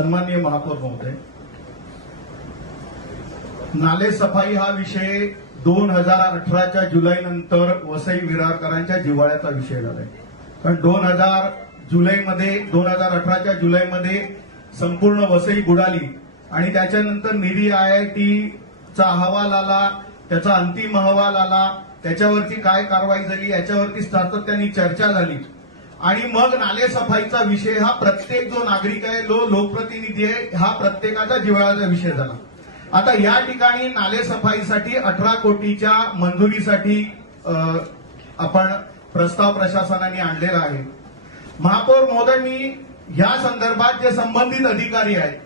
सन्माननीय महापौर महोदय, नाले सफाई हा विषय 2018च्या जुलैनंतर वसई विरारकरांच्या जिव्हाळ्याचा विषय झालाय. कारण 2018च्या जुलैमध्ये संपूर्ण वसई बुडाली आणि त्याच्यानंतर निरी IITचा अहवाल आला, त्याचा अंतिम अहवाल आला, त्याच्यावरती काय कारवाई झाली याच्यावरती सातत्याने चर्चा झाली आणि मग नाले सफाईचा विषय हा प्रत्येक जो नागरिक आहे, जो लोकप्रतिनिधी आहे, हा प्रत्येकाचा जिव्हाळ्याचा विषय झाला. आता या ठिकाणी नाले सफाईसाठी 18 कोटीच्या मंजुरीसाठी आपण प्रस्ताव प्रशासनाने आणलेला आहे. महापौर महोदय, मी या संदर्भात जे संबंधित अधिकारी आहेत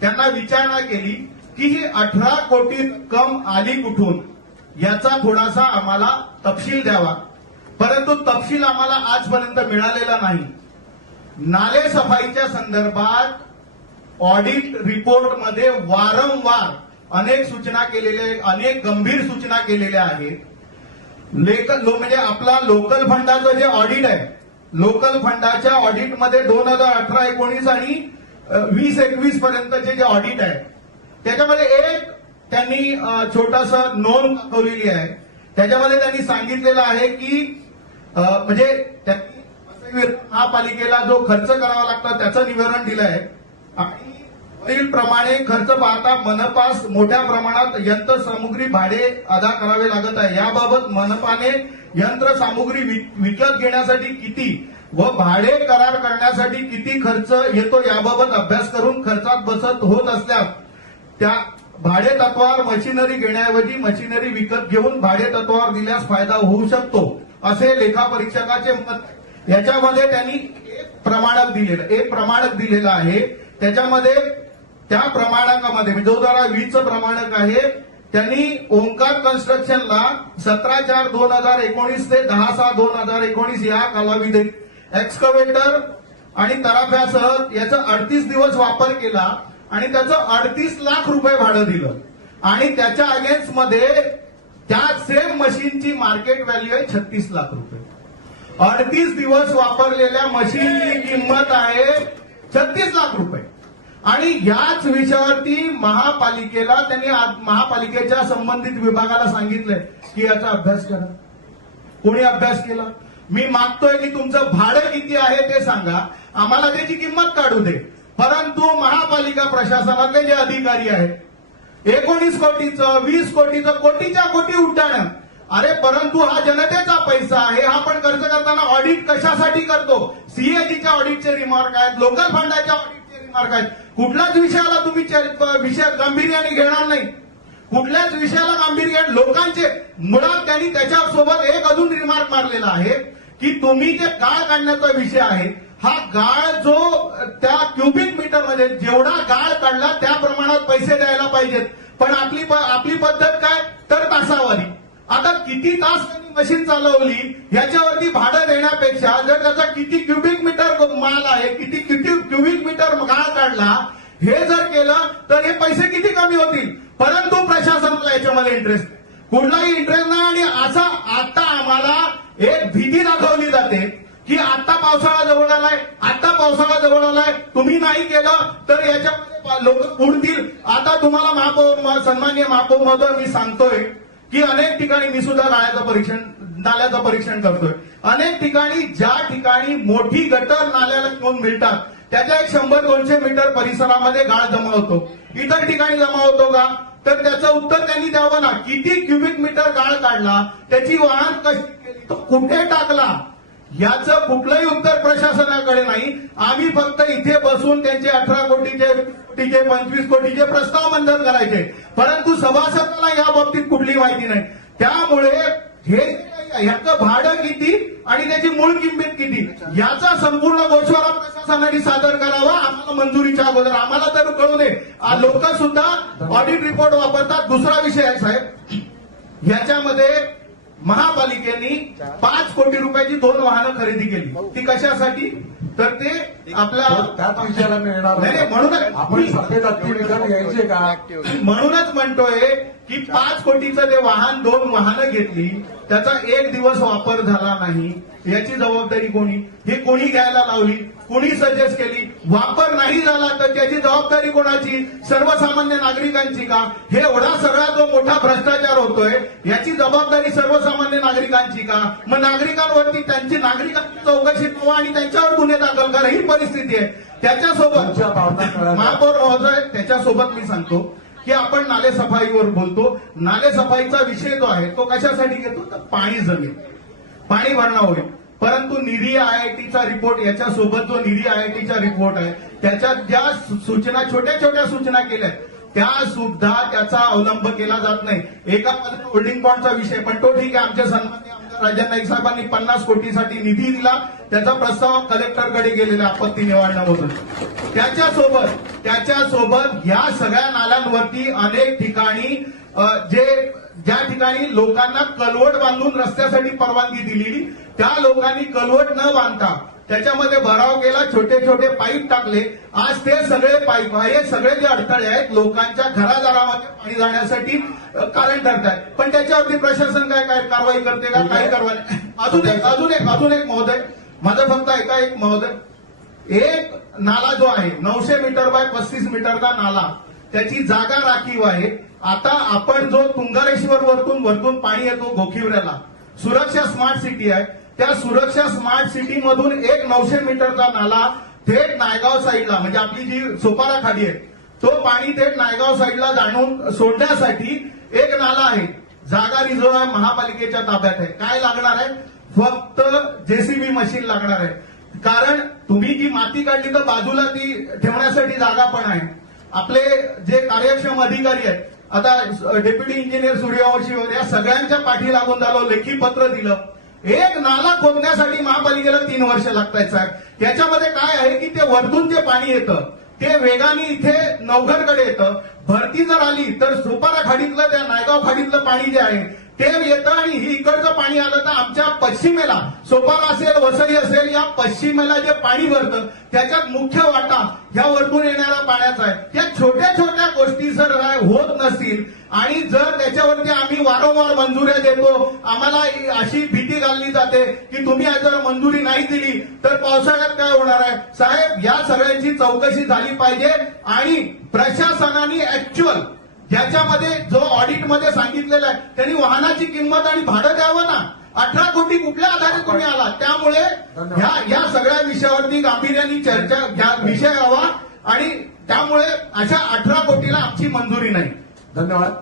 त्यांना विचारणा केली की ही 18 कोटी रक्कम आली कुठून, याचा थोडासा आम्हाला तपशील द्यावा, परंतु तपशील आम्हाला आजपर्यंत मिळालेला नाही. नाले सफाईच्या संदर्भात ऑडिट रिपोर्टमध्ये वारंवार अनेक सूचना केलेल्या, अनेक गंभीर सूचना केलेल्या आहेत. म्हणजे आपला लोकल फंडाचं जे ऑडिट आहे, लोकल फंडाच्या ऑडिटमध्ये 2018-19 आणि 20-21 पर्यंतचे जे ऑडिट आहे त्याच्यामध्ये एक त्यांनी छोटासा नोंद दाखवलेली आहे. त्याच्यामध्ये त्यांनी सांगितलेलं आहे की म्हणजे महापालिकेला जो खर्च करावा लागतो त्याचं विवरण दिलं आहे आणि वरीलप्रमाणे खर्च पाहता मनपास मोठ्या प्रमाणात यंत्रसामुग्री भाडे अदा करावे लागत आहे. याबाबत मनपाने यंत्रसामुग्री विकत घेण्यासाठी किती व भाडे करार करण्यासाठी किती खर्च येतो याबाबत अभ्यास करून खर्चात बचत होत असल्यास त्या भाडे तत्वावर मशिनरी घेण्याऐवजी मशिनरी विकत घेऊन भाडे तत्वावर दिल्यास फायदा होऊ शकतो असे लेखापरीक्षकाचे मत. याच्यामध्ये त्यांनी एक प्रमाणक दिलेलं आहे. त्याच्यामध्ये त्या प्रमाणकामध्ये 2020चं प्रमाणक आहे. त्यांनी ओंकार कन्स्ट्रक्शनला 17/4/2019 ते 10/6/2019 या कालावधीत एक्सकव्हेटर आणि तराफ्यासह याचा 38 दिवस वापर केला आणि त्याचं 38 लाख रुपये भाडं दिलं आणि त्याच्या अगेन्स्ट मध्ये त्या सेम मशीनची मार्केट व्हॅल्यू आहे 36 लाख रुपये. 38 दिवस वापरलेल्या मशीनची किंमत आहे 36 लाख रुपये. आणि याच विषयावरती महापालिकेला त्यांनी महापालिकेच्या संबंधित विभागाला सांगितलंय की याचा अभ्यास करा. कोणी अभ्यास केला? मी मागतोय की तुमचं भाडं किती आहे ते सांगा, आम्हाला त्याची किंमत काढू दे. परंतु महापालिका प्रशासनातले जे अधिकारी आहेत 19 कोटीचं 20 कोटीचं कोटीच्या कोटी उड्डाणं. अरे परंतु हा जनतेचा पैसा आहे. हा आपण खर्च करताना ऑडिट कशासाठी करतो? सीएजीच्या ऑडिटचे रिमार्क आहेत, लोकल फंडाच्या ऑडिटचे रिमार्क आहेत. कुठल्याच विषयाला तुम्ही विषय गांभीर्याने घेणार नाही. कुठल्याच विषयाला गांभीर्य लोकांचे मुळात त्यांनी त्याच्यासोबत एक अजून रिमार्क मारलेला आहे की तुम्ही जे गाळ काढण्याचा विषय आहे, हा गाळ जो त्या क्युबिक मीटर मध्ये जेवढा गाळ काढला त्या प्रमाणात पैसे द्यायला पाहिजेत. पण आपली पद्धत काय तर तासावारी. आता किती तास त्यांनी मशीन चालवली याच्यावरती भाडं देण्यापेक्षा जर त्याचा किती क्युबिक मीटर माल आहे, किती क्युबिक मीटर गाळ काढला हे जर केलं तर हे पैसे किती कमी होतील. परंतु प्रशासनाला याच्यामध्ये इंटरेस्ट कुठलाही इंटरेस्ट नाही. आणि असा आता आम्हाला एक भीती दाखवली जाते की आता पावसाळा जवळ आलाय, तुम्ही नाही केलं तर याच्यामध्ये लोक बुडतील. आता तुम्हाला सन्माननीय महापौर महोदय, मी सांगतोय की अनेक ठिकाणी मी सुद्धा नाल्याचं परीक्षण करतोय. अनेक ठिकाणी ज्या ठिकाणी मोठी गटर नाल्याला घेऊन मिळतात त्याच्या 100-200 मीटर परिसरामध्ये गाळ जमा होतो. इतर ठिकाणी जमा होतो का? तर त्याचं उत्तर त्यांनी द्यावं ना. किती क्युबिक मीटर गाळ काढला, त्याची वाहन कशी केली, तो कुठे टाकला, याचं कुठलंही उत्तर प्रशासनाकडे नाही. आम्ही फक्त इथे बसून त्यांचे 18 कोटीचे 25 कोटीचे प्रस्ताव मंजूर करायचे, परंतु सभासदांना या बाबतीत कुठली माहिती नाही. त्यामुळे ह्याचं भाडं किती आणि त्याची मूळ किंमत किती याचा संपूर्ण गोषवारा प्रशासनाने सादर करावा आम्हाला मंजुरीच्या अगोदर. आम्हाला तर कळू दे. लोक सुद्धा ऑडिट रिपोर्ट वापरतात. दुसरा विषय आहे साहेब, ह्याच्यामध्ये महापालिकेने 5 कोटी रुपयाची 2 वाहनं खरेदी केली. ती कशासाठी? तर ते आपल्या त्याच विषयाला मिळणार नाही, म्हणूनच आपण सभेत यायचे का? म्हणूनच म्हणतोय की 5 कोटीचं ते वाहन 2 वाहनं घेतली, त्याचा 1 दिवस वापर झाला नाही, याची जबाबदारी कोणी? हे कोणी घ्यायला लावली? कोणी सजेस्ट केली? वापर नाही झाला तर त्याची जबाबदारी कोणाची? सर्वसामान्य नागरिकांची का? हे एवढा सगळा जो मोठा भ्रष्टाचार होतोय याची जबाबदारी सर्वसामान्य नागरिकांची का? मग नागरिकांवरती त्यांची नागरिकांची चौकशी व्हावी आणि त्यांच्यावर गुन्हे दाखल करा, ही परिस्थिती आहे. त्याच्यासोबत महापौर महोदय, त्याच्यासोबत मी सांगतो की आपण नालेसफाईवर बोलतो. नालेसफाईचा विषय जो आहे तो कशासाठी घेतो? तर पाणी जमेल, पाणी भरणा होईल. परंतु निरी आयआयटीचा रिपोर्ट, याच्यासोबत जो निरी आयआयटीचा रिपोर्ट आहे त्याच्यात ज्या सूचना, छोट्या छोट्या सूचना केल्या त्या सुद्धा त्याचा अवलंब केला जात नाही. एका बाजूला होल्डिंग बॉन्डचा विषय, पण तो ठीक आहे. आमच्या सन्माननीय आमदार राजन नाईक साहेबांनी 50 कोटीसाठी निधी दिला, त्याचा प्रस्ताव कलेक्टरकडे गेलेला आपत्ती निवारणामधून. त्याच्यासोबत या सगळ्या नाल्यांवरती अनेक ठिकाणी ज्या ठिकाणी लोकांना कलवट बांधून रस्त्यासाठी परवानगी दिलेली, त्या लोकांनी कलवट न बांधता त्याच्यामध्ये भराव केला, छोटे छोटे पाईप टाकले. आज ते सगळे पाईप, हे सगळे जे अडथळे आहेत लोकांच्या घरादारामध्ये पाणी जाण्यासाठी कारण ठरतात. पण त्याच्यावरती प्रशासन काय कारवाई करते का? काही कारवाई. अजून एक महोदय, माझं फक्त एक महोदय, एक नाला जो आहे 900 मीटर बाय 35 मीटरचा नाला, त्याची जागा राखीव आहे. आता आपण जो तुंगारेश्वर वरतून पाणी येतो गोखिवऱ्याला, सुरक्षा स्मार्ट सिटी आहे, त्या सुरक्षा स्मार्ट सिटी मधून एक 900 मीटरचा नाला थेट नायगाव साईडला, म्हणजे आपली जी सोपारा खाडी आहे, तो पाणी थेट नायगाव साईडला जाणून सोडण्यासाठी एक नाला आहे. जागा रिझर्व आहे, महापालिकेच्या ताब्यात आहे. काय लागणार आहे? फक्त जेसीबी मशीन लागणार आहे. कारण तुम्ही जी माती काढली तर बाजूला ती ठेवण्यासाठी जागा पण आहे. आपले जे कार्यक्षम अधिकारी आहेत, आता डेप्युटी इंजिनियर सूर्यवंशी वगैरे, या सगळ्यांच्या पाठी लागून झालो, लेखी पत्र दिलं. एक नाला खोदण्यासाठी महापालिकेला 3 वर्ष लागतायत साहेब. त्याच्यामध्ये काय आहे की ते वरतून जे पाणी येतं ते वेगाने इथे नवघरकडे येतं. भरती जर आली तर सोपारा खाडीतलं, त्या नायगाव खाडीतलं पाणी जे आहे ते येतं आणि ही इकडचं पाणी आलं तर आमच्या पश्चिमेला, सोपारा असेल, वसई असेल, या पश्चिमेला जे पाणी भरतं त्याच्यात मुख्य वाटा ह्या वरतून येणाऱ्या पाण्याचा आहे. या छोट्या छोट्या गोष्टी जर होत नसतील आणि जर त्याच्यावरती आम्ही वारंवार मंजुऱ्या देतो, आम्हाला अशी भीती घालली जाते की तुम्ही जर मंजुरी नाही दिली तर पावसाळ्यात काय होणार आहे? साहेब, या सगळ्यांची चौकशी झाली पाहिजे आणि प्रशासनाने ऍक्च्युअल ज्याच्यामध्ये जो ऑडिटमध्ये सांगितलेलं आहे त्यांनी वाहनाची किंमत आणि भाडं द्यावं ना. 18 कोटी कुठल्या आधारे तुम्ही आला? त्यामुळे या सगळ्या विषयावरती गांभीर्याने चर्चा विषय हवा आणि त्यामुळे अशा 18 कोटीला आमची मंजुरी नाही. धन्यवाद.